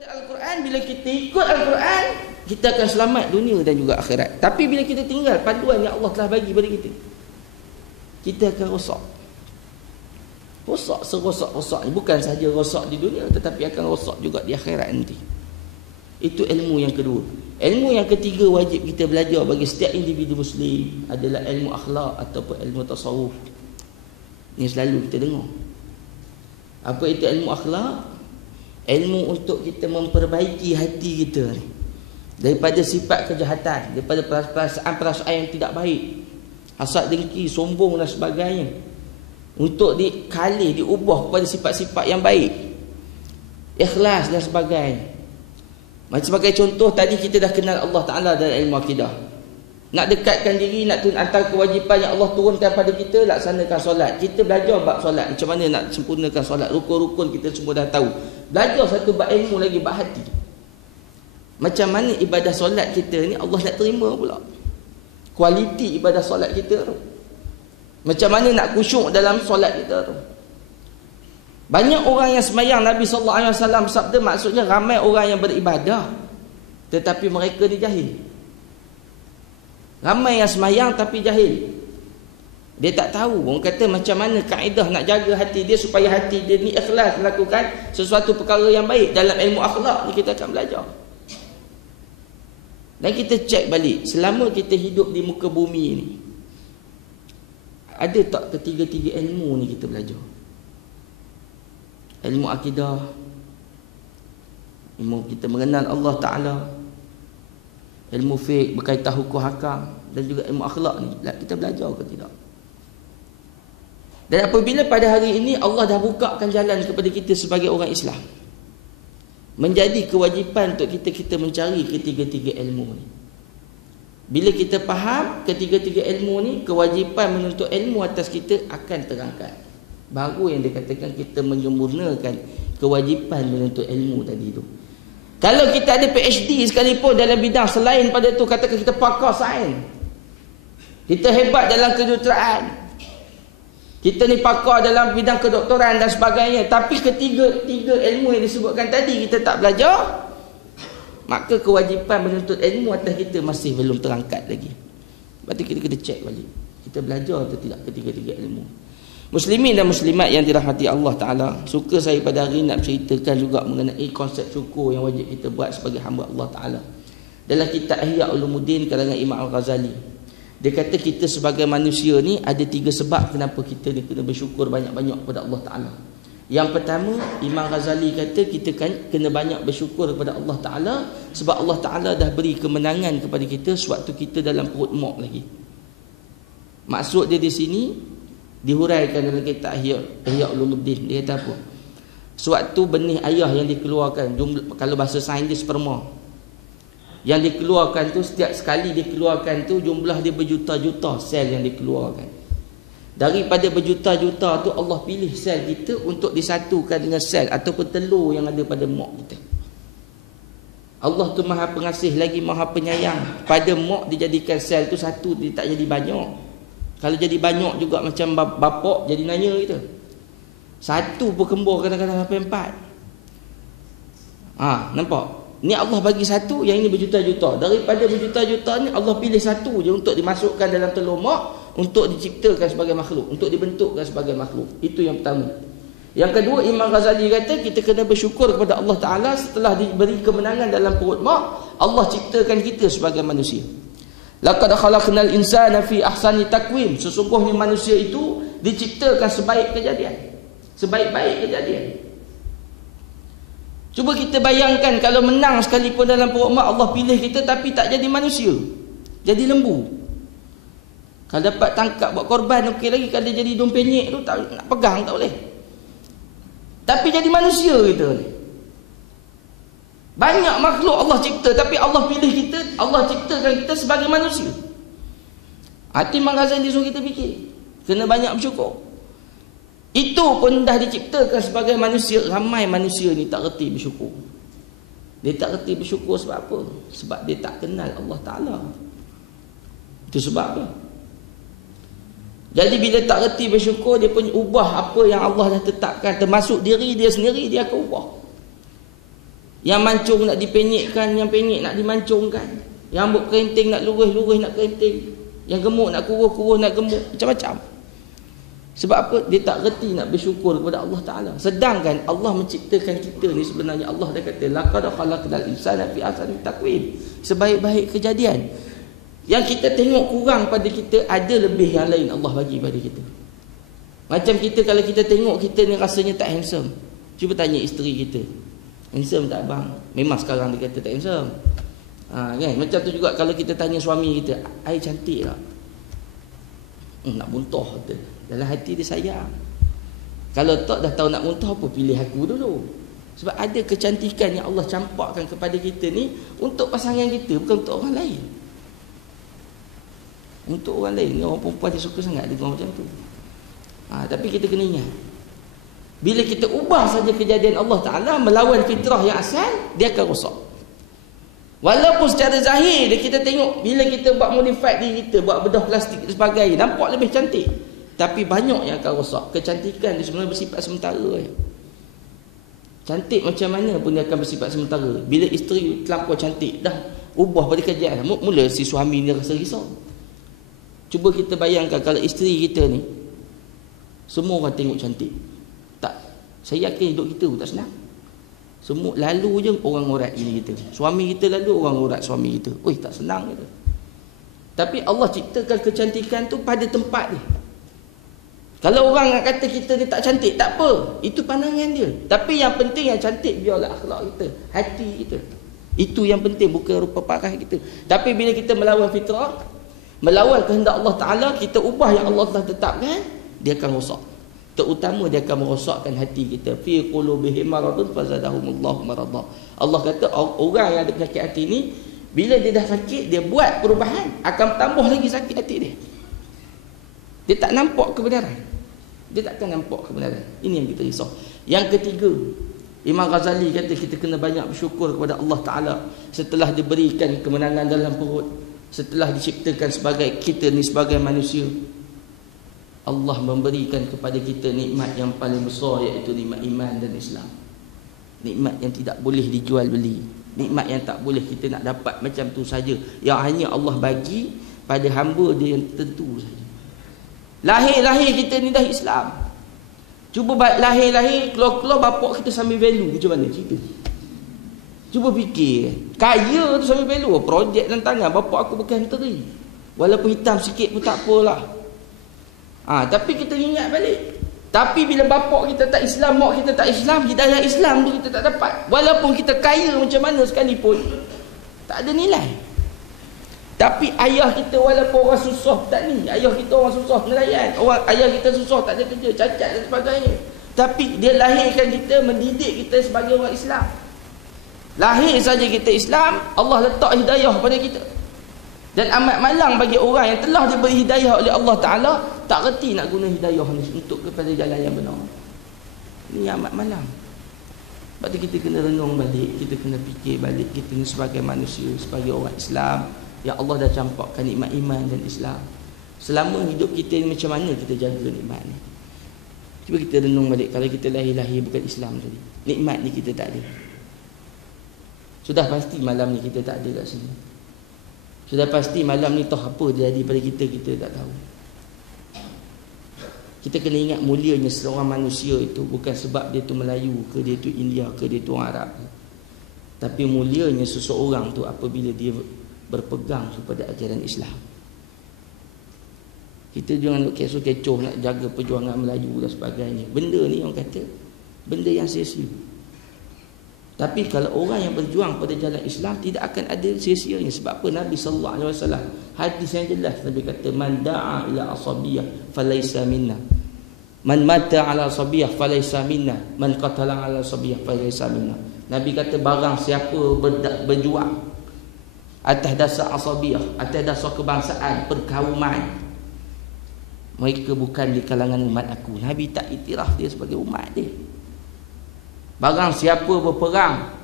Al-Quran, bila kita ikut Al-Quran, kita akan selamat dunia dan juga akhirat. Tapi bila kita tinggal panduan yang Allah telah bagi pada kita, kita akan rosak. Rosak serosak-rosaknya. Bukan sahaja rosak di dunia, tetapi akan rosak juga di akhirat nanti. Itu ilmu yang kedua. Ilmu yang ketiga wajib kita belajar bagi setiap individu Muslim adalah ilmu akhlak ataupun ilmu tasawuf. Ini selalu kita dengar. Apa itu ilmu akhlak? Ilmu untuk kita memperbaiki hati kita ni, daripada sifat kejahatan, daripada perasaan-perasaan yang tidak baik, hasad, dengki, sombong dan sebagainya, untuk dikalih, diubah kepada sifat-sifat yang baik, ikhlas dan sebagainya. Macam sebagai contoh, tadi kita dah kenal Allah Ta'ala dalam ilmu akidah. Nak dekatkan diri, nak antara kewajipan yang Allah turunkan pada kita, laksanakan solat. Kita belajar bab solat, macam mana nak sempurnakan solat. Rukun-rukun kita semua dah tahu. Belajar satu bab ilmu lagi, bab hati. Macam mana ibadah solat kita ni Allah nak terima pula. Kualiti ibadah solat kita tu. Macam mana nak khusyuk dalam solat kita tu. Banyak orang yang semayang, Nabi SAW sabda, maksudnya ramai orang yang beribadah, tetapi mereka ni jahil. Ramai yang semayang tapi jahil. Dia tak tahu. Orang kata macam mana kaedah nak jaga hati dia supaya hati dia ni ikhlas melakukan sesuatu perkara yang baik. Dalam ilmu akhlak ni kita akan belajar. Dan kita cek balik, selama kita hidup di muka bumi ni, ada tak ketiga-tiga ilmu ni kita belajar? Ilmu akidah, ilmu kita mengenal Allah Ta'ala, ilmu fiqh berkaitan hukum hakam, dan juga ilmu akhlak ni kita belajar ke tidak? Dan apabila pada hari ini Allah dah bukakan jalan kepada kita sebagai orang Islam, menjadi kewajipan untuk kita mencari ketiga-tiga ilmu ni. Bila kita faham ketiga-tiga ilmu ni, kewajipan menuntut ilmu atas kita akan terangkat. Baru yang dikatakan kita menyempurnakan kewajipan menuntut ilmu tadi tu. Kalau kita ada PhD sekalipun dalam bidang selain pada tu, katakan kita pakar sains, kita hebat dalam kejuruteraan, kita ni pakar dalam bidang kedoktoran dan sebagainya, tapi tiga ilmu yang disebutkan tadi kita tak belajar, maka kewajipan menuntut ilmu atas kita masih belum terangkat lagi. Berarti kita kena cek balik, kita belajar atau tidak ketiga-tiga ilmu. Muslimin dan muslimat yang dirahmati Allah Ta'ala, suka saya pada hari ini nak ceritakan juga mengenai konsep syukur yang wajib kita buat sebagai hamba Allah Ta'ala. Dalam kitab Ihya Ulumuddin karangan Imam Al-Ghazali, dia kata kita sebagai manusia ni ada 3 sebab kenapa kita ni kena bersyukur banyak-banyak kepada Allah Ta'ala. Yang pertama, Imam Ghazali kata kita kena banyak bersyukur kepada Allah Ta'ala sebab Allah Ta'ala dah beri kemenangan kepada kita sewaktu kita dalam perut mak lagi. Maksud dia di sini dihuraikan dalam kitab Ihya Ulumuddin. Dia kata apa? Sewaktu benih ayah yang dikeluarkan, kalau bahasa sains dia sperma, yang dikeluarkan tu, setiap sekali dikeluarkan tu jumlah dia berjuta-juta sel yang dikeluarkan. Daripada berjuta-juta tu Allah pilih sel kita untuk disatukan dengan sel ataupun telur yang ada pada mak kita. Allah tu Maha Pengasih lagi Maha Penyayang. Pada mak dijadikan sel tu satu, dia tak jadi banyak. Kalau jadi banyak juga macam bapak jadi nanya kita. Satu pun kembar kadang-kadang sampai 4. Nampak? Ni Allah bagi satu, yang ini berjuta-juta. Daripada berjuta-juta ni Allah pilih satu je untuk dimasukkan dalam telur mak, untuk diciptakan sebagai makhluk, untuk dibentukkan sebagai makhluk. Itu yang pertama. Yang kedua, Imam Ghazali kata kita kena bersyukur kepada Allah Ta'ala setelah diberi kemenangan dalam perut mak, Allah ciptakan kita sebagai manusia. Laqad khalaqnal insana fi ahsani taqwim. Sesungguhnya manusia itu diciptakan sebaik kejadian, sebaik-baik kejadian. Cuba kita bayangkan kalau menang sekalipun dalam perut mak, Allah pilih kita tapi tak jadi manusia, jadi lembu. Kalau dapat tangkap buat korban okey lagi, kalau dia jadi dompenyek tu tak nak pegang tak boleh. Tapi jadi manusia kita ni. Banyak makhluk Allah cipta, tapi Allah pilih kita, Allah ciptakan kita sebagai manusia. Hati Imam Ghazali suruh kita fikir, kena banyak bersyukur. Itu pun dah diciptakan sebagai manusia. Ramai manusia ni tak reti bersyukur. Dia tak reti bersyukur sebab apa? Sebab dia tak kenal Allah Ta'ala. Itu sebab apa? Jadi bila tak reti bersyukur, dia pun ubah apa yang Allah dah tetapkan, termasuk diri dia sendiri, dia akan ubah. Yang mancung nak dipenyekkan, yang penyek nak dimancungkan. Yang rambut kerinting nak lurus nak kerinting. Yang gemuk nak kurus nak gemuk. Macam-macam. Sebab apa? Dia tak reti nak bersyukur kepada Allah Ta'ala. Sedangkan Allah menciptakan kita ni sebenarnya Allah dah kata laqad khalaqnal insana fi ahsani taqwim. Sebaik-baik kejadian. Yang kita tengok kurang pada kita, ada lebih yang lain Allah bagi pada kita. Macam kita kalau kita tengok kita ni rasanya tak handsome. Cuba tanya isteri kita. Handsome tak abang? Memang sekarang dia kata tak handsome. Kan? Macam tu juga kalau kita tanya suami kita, "Ai cantik tak?" Nak muntah kata. Dalam hati dia sayang. Kalau tak dah tahu nak muntah, apa pilih aku dulu. Sebab ada kecantikan yang Allah campakkan kepada kita ni untuk pasangan kita, bukan untuk orang lain. Untuk orang lain ni, orang perempuan dia suka sangat dengar macam tu. Tapi kita kena ingat, bila kita ubah saja kejadian Allah Ta'ala melawan fitrah yang asal, dia akan rosak. Walaupun secara zahir kita tengok, bila kita buat modify diri kita, buat bedah plastik dan sebagainya, nampak lebih cantik. Tapi banyak yang akan rosak. Kecantikan dia sebenarnya bersifat sementara. Cantik macam mana pun dia akan bersifat sementara. Bila isteri terlampau cantik, dah ubah pada kejadian, mula si suami ni rasa risau. Cuba kita bayangkan kalau isteri kita ni semua orang tengok cantik. Tak, saya yakin hidup kita tak senang. Semua lalu je orang ngorat ini kita. Suami kita lalu orang ngorat suami kita. Oi, tak senang kita. Tapi Allah ciptakan kecantikan tu pada tempat dia. Kalau orang nak kata kita ni tak cantik, tak apa. Itu pandangan dia. Tapi yang penting yang cantik biarlah akhlak kita, hati kita. Itu yang penting, bukan rupa parah kita. Tapi bila kita melawan fitrah, melawan kehendak Allah Ta'ala, kita ubah yang Allah telah tetapkan, dia akan rosak. Terutama dia akan merosakkan hati kita. Fi qulubihim maradun fazadahumullahu marada. Allah kata orang yang ada penyakit hati ni, bila dia dah sakit, dia buat perubahan, akan tambah lagi sakit hati dia. Dia tak nampak kebenaran. Dia takkan nampak kebenaran. Ini yang kita risau. Yang ketiga, Imam Ghazali kata kita kena banyak bersyukur kepada Allah Ta'ala setelah diberikan kemenangan dalam perut, setelah diciptakan sebagai kita ni sebagai manusia. Allah memberikan kepada kita nikmat yang paling besar, iaitu nikmat iman dan Islam. Nikmat yang tidak boleh dijual beli, nikmat yang tak boleh kita nak dapat macam tu saja, yang hanya Allah bagi pada hamba dia yang tertentu saja. Lahir-lahir kita ni dah Islam. Cuba lahir-lahir keluar-keluar bapak kita sambil value, macam mana cerita? Cuba fikir, kaya tu sambil value, projek dalam tangan, bapak aku bukan menteri, walaupun hitam sikit pun tak apalah. Tapi kita ingat balik. Tapi bila bapak kita tak Islam, mak kita tak Islam, hidayah Islam tu kita tak dapat. Walaupun kita kaya macam mana sekalipun, tak ada nilai. Tapi ayah kita walaupun orang susah tak ni, ayah kita orang susah nelayan, ayah kita susah tak ada kerja, cacat dan sebagainya, tapi dia lahirkan kita, mendidik kita sebagai orang Islam. Lahir saja kita Islam, Allah letak hidayah pada kita. Dan amat malang bagi orang yang telah diberi hidayah oleh Allah Ta'ala, tak reti nak guna hidayah ni untuk kepada jalan yang benar. Ini amat malang. Sebab tu kita kena renung balik, kita kena fikir balik, kita ni sebagai manusia, sebagai orang Islam, yang Allah dah campakkan nikmat iman dan Islam. Selama hidup kita ni macam mana kita jaga nikmat ni? Cuba kita renung balik. Kalau kita lahir-lahir bukan Islam tadi, nikmat ni kita tak ada. Sudah pasti malam ni kita tak ada kat sini. Sudah pasti malam ni tahu apa jadi pada kita, kita tak tahu. Kita kena ingat mulianya seorang manusia itu bukan sebab dia tu Melayu ke, dia tu India ke, dia tu orang Arab, tapi mulianya seseorang tu apabila dia berpegang kepada ajaran Islam. Kita jangan nak kecoh nak jaga perjuangan Melayu dan sebagainya. Benda ni orang kata benda yang sia-sia. Tapi kalau orang yang berjuang pada jalan Islam, tidak akan ada sia-sianya. Sebab apa? Nabi sallallahu alaihi wasallam, hadis yang jelas, Nabi kata man da'a ila asabiyah falaysa minna, man mata ala asabiyah falaysa minna, man qatala ala asabiyah falaysa minna. Nabi kata barang siapa berjuang atas dasar asabiyah, atas dasar kebangsaan, perkauman, mereka bukan di kalangan umat aku. Nabi tak iktiraf dia sebagai umat dia. Barang siapa berperang